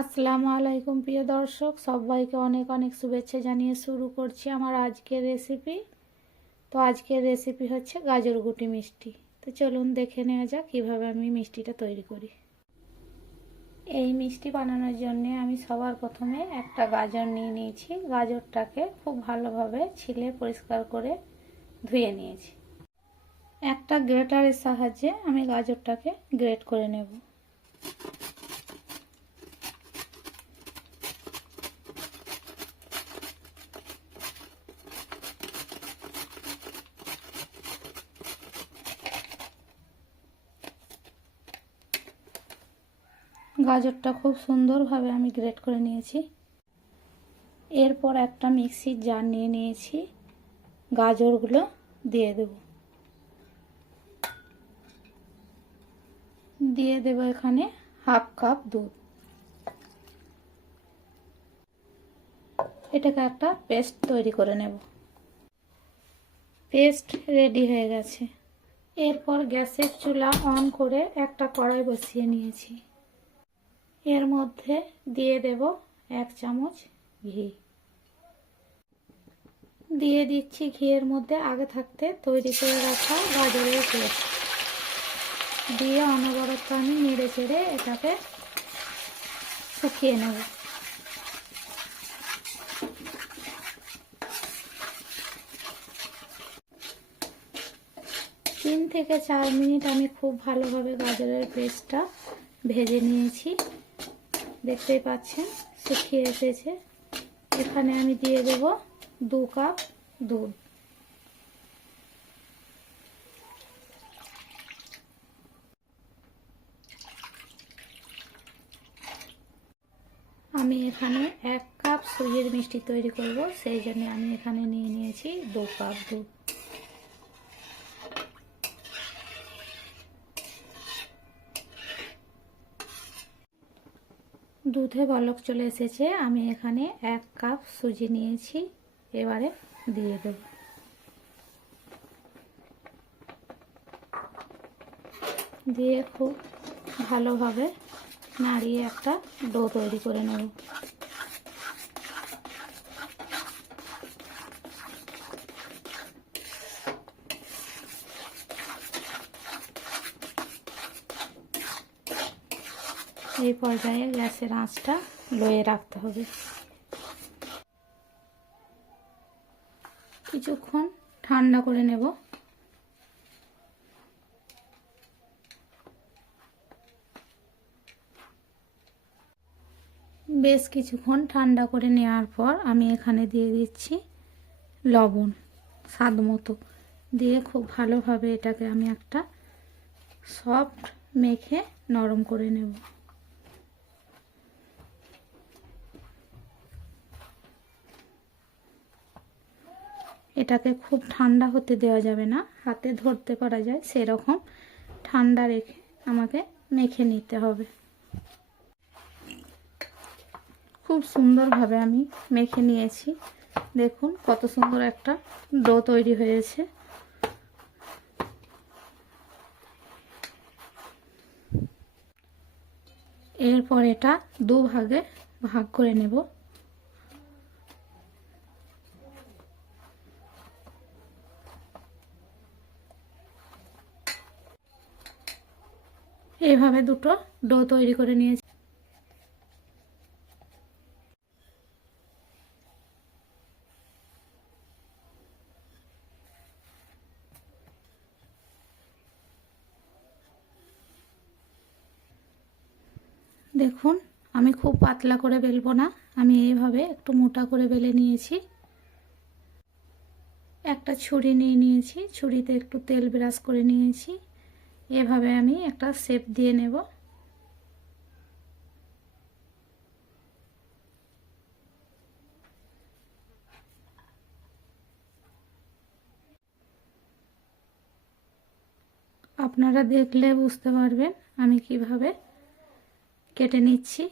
আসসালামু আলাইকুম প্রিয় দর্শক, সবাইকে অনেক অনেক শুভেচ্ছা জানিয়ে শুরু করছি আমার আজকের রেসিপি। তো আজকের রেসিপি হচ্ছে গাজর গুটি মিষ্টি। তো চলুন দেখে নেওয়া যাক কীভাবে আমি মিষ্টিটা তৈরি করি। এই মিষ্টি বানানোর জন্য আমি সবার প্রথমে একটা গাজর নিয়ে নিয়েছি। গাজরটাকে খুব ভালোভাবে ছিলে পরিষ্কার করে ধুয়ে নিয়েছি। একটা গ্রেটারের সাহায্যে আমি গাজরটাকে গ্রেট করে নেব। গাজরটা খুব সুন্দরভাবে আমি গ্রেট করে নিয়েছি। এরপর একটা মিক্সির জার নিয়ে নিয়েছি, গাজরগুলো দিয়ে দেব এখানে হাফ কাপ দুধ। এটাকে একটা পেস্ট তৈরি করে নেব। পেস্ট রেডি হয়ে গেছে। এরপর গ্যাসের চুলা অন করে একটা কড়াই বসিয়ে নিয়েছি। এর মধ্যে দিয়ে দেব 1 চামচ ঘি। দিয়ে দিচ্ছি ঘিয়ের মধ্যে আগে থাকতে তৈরি করে রাখা গাজরের পেস্ট। দিয়ে অনবরত আমি নেড়ে চেড়ে এটাকে শুকিয়ে নেব। 3 থেকে 4 মিনিট আমি খুব ভালোভাবে গাজরের পেস্টটা ভেজে নিয়েছি। দেখতেই পাচ্ছেন শুকিয়ে এসেছে। এখানে আমি দিয়ে দেব 2 কাপ দুধ। আমি এখানে 1 কাপ সুজির মিষ্টি তৈরি করব, সেই জন্য আমি এখানে নিয়ে নিয়েছি 2 কাপ দুধ। দুধে বলক চলে এসেছে। আমি এখানে 1 কাপ সুজি নিয়েছি, এবারে দিয়ে দেব। দিয়ে খুব ভালোভাবে নাড়িয়ে একটা ডো তৈরি করে নেব। এই পর্যায়ে গ্যাসের আঁচটা লোয়ে রাখতে হবে। কিছুক্ষণ ঠান্ডা করে নেব। বেশ কিছুক্ষণ ঠান্ডা করে নেওয়ার পর আমি এখানে দিয়ে দিচ্ছি লবণ স্বাদ মতো। দিয়ে খুব ভালোভাবে এটাকে আমি একটা সফট মেখে নরম করে নেব। এটাকে খুব ঠান্ডা হতে দেওয়া যাবে না, হাতে ধরতে পারা যায় সেরকম ঠান্ডা রেখে আমাকে মেখে নিতে হবে। খুব সুন্দরভাবে আমি মেখে নিয়েছি। দেখুন কত সুন্দর একটা ডো তৈরি হয়েছে। এরপর এটা 2 ভাগে ভাগ করে নেব। এইভাবে দুটো ডো তৈরি করে নিয়েছি। দেখুন আমি খুব পাতলা করে বেলবো না, আমি এইভাবে একটু মোটা করে বেলে নিয়েছি। একটা ছুরি নিয়ে নিয়েছি, ছুরিতে একটু তেল ব্রাশ করে নিয়েছি। এভাবে আমি একটা শেপ দিয়ে নেব। আপনারা দেখলে বুঝতে পারবেন আমি কিভাবে কেটে নিচ্ছি।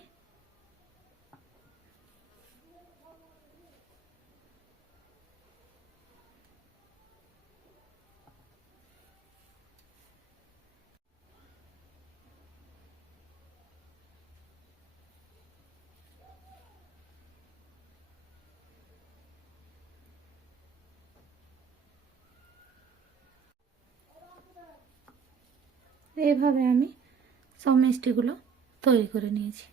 এইভাবে আমি সব মিষ্টিগুলো তৈরি করে নিয়েছি।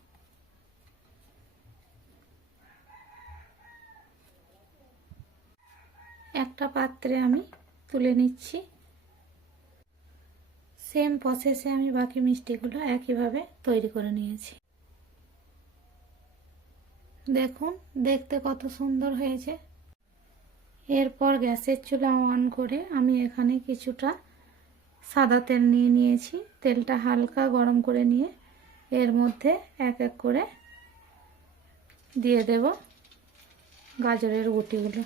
একটা পাত্রে আমি তুলে নিচ্ছি। সেম প্রসেসে আমি বাকি মিষ্টিগুলো একইভাবে তৈরি করে নিয়েছি। দেখুন দেখতে কত সুন্দর হয়েছে। এরপর গ্যাসের চুলা অন করে আমি এখানে কিছুটা সাদা তেল নিয়ে নিয়েছি। তেলটা হালকা গরম করে নিয়ে এর মধ্যে এক এক করে দিয়ে দেব গাজরের গুটিগুলো।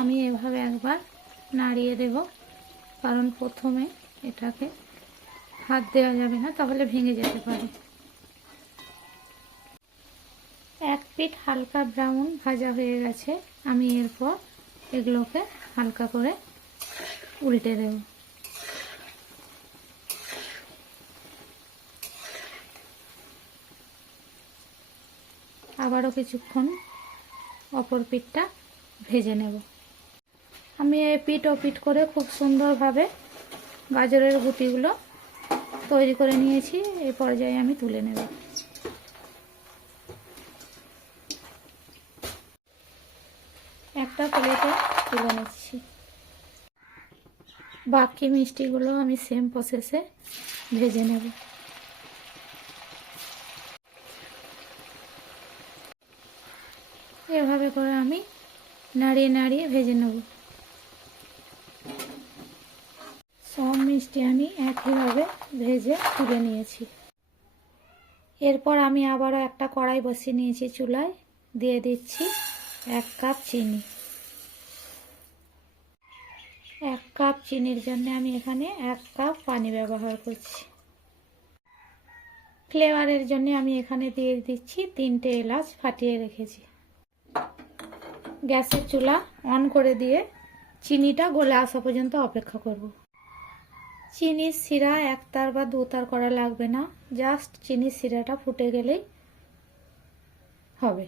আমি এভাবে একবার নাড়িয়ে দেব, কারণ প্রথমে এটাকে হাত দেওয়া যাবে না, তাহলে ভেঙে যেতে পারে। এক পিঠ হালকা ব্রাউন ভাজা হয়ে গেছে। আমি এরপর এগুলোকে হালকা করে উল্টে দেব। আবারও কিছুক্ষণ অপর পিঠটা ভেজে নেব। আমি এই পিঠ ও পিঠ করে খুব সুন্দরভাবে গাজরের গুটিগুলো তৈরি করে নিয়েছি। এই পর্যায়ে আমি তুলে নেব। একটা প্লেটে তুলে নিচ্ছি। বাকি মিষ্টিগুলো আমি সেম প্রসেসে ভেজে নেব। এভাবে করে আমি নাড়িয়ে নাড়িয়ে ভেজে নেব। সব মিষ্টি আমি একইভাবে ভেজে তুলে নিয়েছি। এরপর আমি আবারও একটা কড়াই বসিয়ে নিয়েছি চুলায়। দিয়ে দিচ্ছি 1 কাপ চিনি। 1 কাপ চিনির জন্য আমি এখানে 1 কাপ পানি ব্যবহার করছি। ফ্লেভারের জন্য আমি এখানে দিয়ে দিচ্ছি 3টে এলাচ ফাটিয়ে রেখেছি। গ্যাসের চুলা অন করে দিয়ে চিনিটা গলে আসা পর্যন্ত অপেক্ষা করব। চিনির শিরা 1 তার বা 2 তার করা লাগবে না, জাস্ট চিনির শিরাটা ফুটে গেলেই হবে।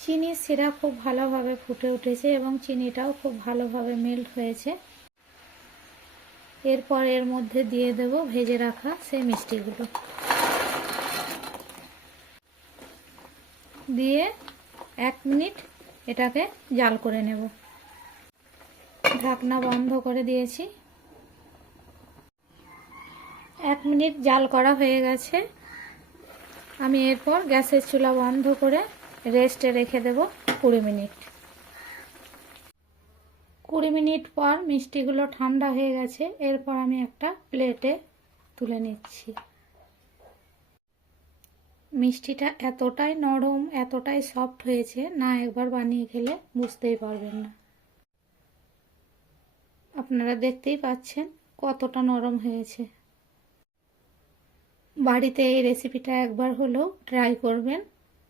চিনির শিরা খুব ভালোভাবে ফুটে উঠেছে এবং চিনিটাও খুব ভালোভাবে মেল্ট হয়েছে। এরপর এর মধ্যে দিয়ে দেব ভেজে রাখা সেই মিষ্টিগুলো। দিয়ে 1 মিনিট এটাকে জাল করে নেব। ঢাকনা বন্ধ করে দিয়েছি। 1 মিনিট জাল করা হয়ে গেছে। আমি এরপর গ্যাসের চুলা বন্ধ করে রেস্টে রেখে দেব 20 মিনিট। 20 মিনিট পর মিষ্টিগুলো ঠান্ডা হয়ে গেছে। এরপর আমি একটা প্লেটে তুলে নিচ্ছি। মিষ্টিটা এতটাই নরম, এতটাই সফট হয়েছে, না একবার বানিয়ে খেলে বুঝতেই পারবেন না। আপনারা দেখতেই পাচ্ছেন কতটা নরম হয়েছে। বাড়িতে এই রেসিপিটা একবার হলেও ট্রাই করবেন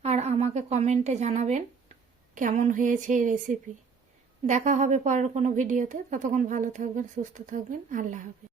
আর আমাকে কমেন্টে জানাবেন কেমন হয়েছে এই রেসিপি। দেখা হবে পরের কোনো ভিডিওতে। ততক্ষণ ভালো থাকবেন, সুস্থ থাকবেন। আল্লাহ হাফেজ।